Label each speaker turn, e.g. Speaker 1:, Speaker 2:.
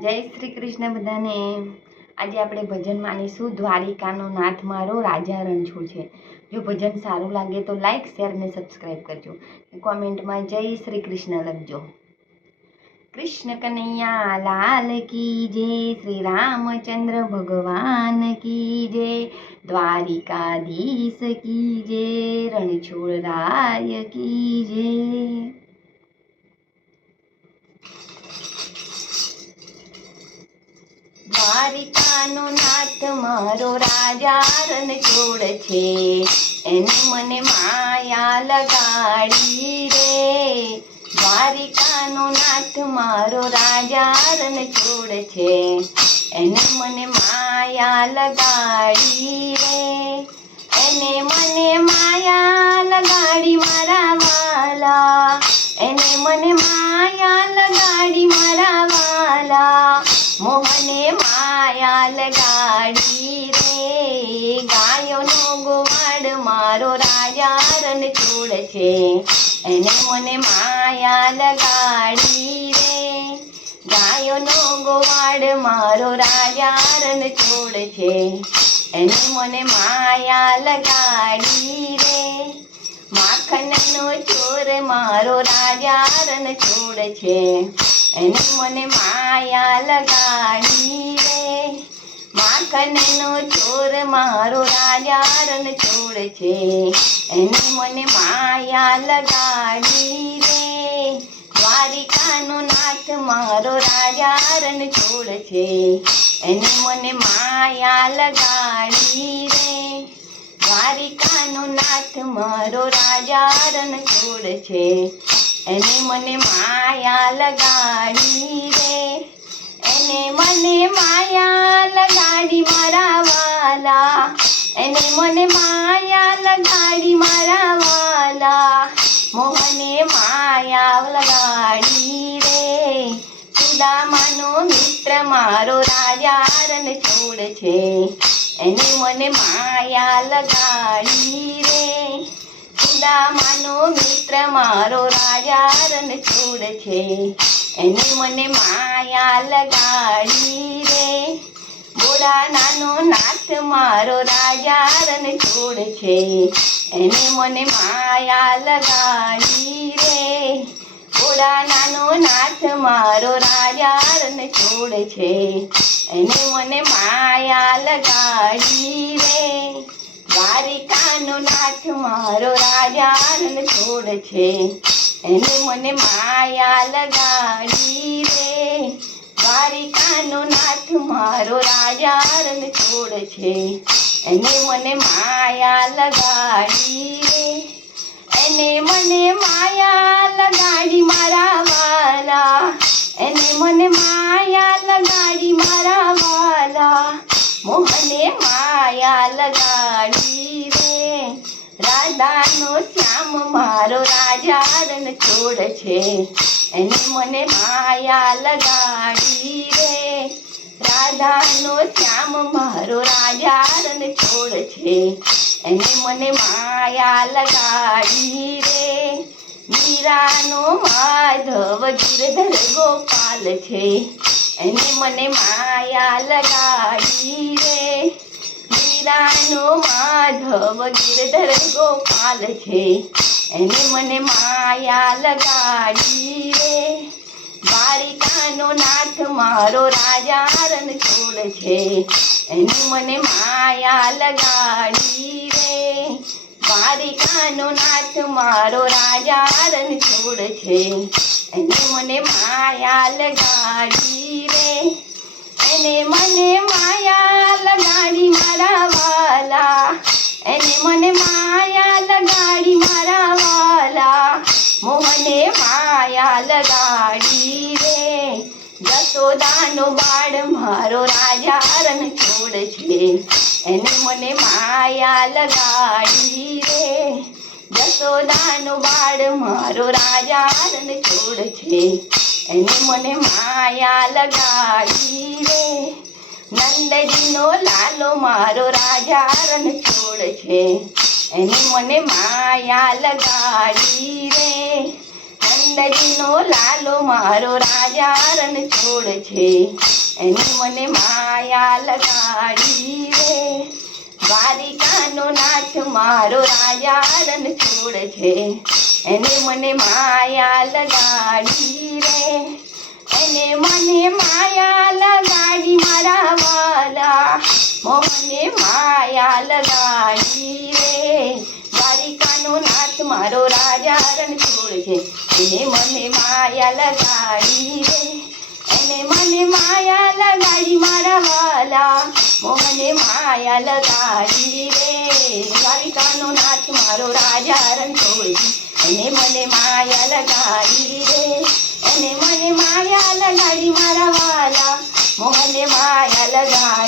Speaker 1: જય શ્રી કૃષ્ણ બધાને. આજે આપણે ભજન માનીશું. દ્વારિકાનો નાથ મારો રાજા રણછોડ છે. જો ભજન સારું લાગે તો લાઈક, શેર અને સબસ્ક્રાઈબ કરજો. કોમેન્ટમાં જય શ્રી કૃષ્ણ લખજો. કૃષ્ણ કનૈયા, લાલ કી જય. શ્રી રામચંદ્ર ભગવાન કી જય. દ્વારિકાધીશ કી જય. રણછોડ રાય કી જય. દ્વારિકાનો નાથ મારો રાજા રણછોડ છે. એને મને માયા લગાડી રે. દ્વારિકાનો નાથ મારો રાજા રણછોડ છે. એને મને માયા લગાડી રે. એને મને માયા લગાડી મારા વાલા. એને મને માયા લગાડી મારા વાલા. મોહને માયા લગાડી રે. ગાયોનો ગોવાડ મારો રાજા રણછોડ છે એને મને માયા લગાડી રે. ગાયોનો ગોવાડ મારો રાજા રણછોડ છે એને મને માયા લગાડી રે. માખણનો ચોર મારો રાજા રણછોડ છે. એને મને માયા લગાડી રે. માખનનો ચોર મારો રાજા રણછોડ છે. એને મને માયા લગાડી રે. દ્વારિકાનો નાથ મારો રાજા રણછોડ છે. એને મને માયા લગાડી રે. દ્વારિકાનો નાથ મારો રાજા રણછોડ છે. એને મને માયા લગાડી રે. એને મને માયા લગાડી મારા વાલા. એને મને માયા લગાડી મારા વાલા. મોહને માયા લગાડી રે. સુદામાનો મિત્ર મારો રાજા રણછોડ છે. એને મને માયા લગાડી રે. સુદામાનો મિત્ર, મારો રાજા રણછોડ છે એને મને માયા લગાડી રે. બોડાનાનો નાથ, મારો રાજા રણછોડ છે એને મને માયા લગાડી રે. બોડાનાનો નાથ મારો રાજા રણછોડ છે. એને મને માયા લગાડી રે. દ્વારિકાનો નાથ મારો રાજા રણછોડ છે. એને મને માયા લગાડી રે. દ્વારિકાનો નાથ મારો રાજા રણછોડ છે. એને મને માયા લગાડી રે. એને મને મને માયા લગાડી મારા વાલા. મોહને માયા લગાડી રે. રાધાનો શ્યામ મારો રાજા રણછોડ છે. એને મને માયા લગાડી રે. રાધાનો શ્યામ મારો રાજા રણછોડ છે. એને મને માયા લગાડી રે. મીરાનો માધવ ગિરધર ગોપાલ છે. એને મને માયા લગાડી રે. મીરાનો માધવ ગિરધર ગોપાલ છે. એને મને માયા લગાડી રે. દ્વારિકાનો નાથ મારો રાજા રણછોડ છે. એને મને માયા લગાડી દ્વારિકાનો નાથ, મારો રાજા રણછોડ છે. એને મને માયા લગાડી રે. એને મને માયા લગાડી મારા વાલા. એને મને માયા લગાડી મારા વાલા. મોહને માયા લગાડી રે. જસોદાનો બાળ મારો રાજા રણછોડ છે એને મને માયા લગાડી રે. યશોદાનો બાળ મારો રાજા રણછોડ છે એને મને માયા લગાડી રે. નંદજીનો લાલો મારો રાજા રણછોડ છે એને મને માયા લગાડી રે. નંદજીનો લાલો મારો રાજા રણ છોડ છે. એની મને માયા લગાડી રે. દ્વારિકાનો નાથ મારો રાજા રણ છોડ છે. એને મને માયા લગાડી રે. એને મને માયા લગાડી મારા વાલા. મને માયા લગાડી રે. દ્વારિકાનો નાથ, મારો રાજા રણછોડ છે. એને મને માયા લગાડી રે. એને મને માયા લગાડી મારા વાલા. મોહને માયા લગાડી રે. દ્વારિકાનો નાથ, મારો રાજા રણછોડ છે. એને મને માયા લગાડી રે. એને મને માયા લગાડી મારા વાલા. મોહને માયા લગાડી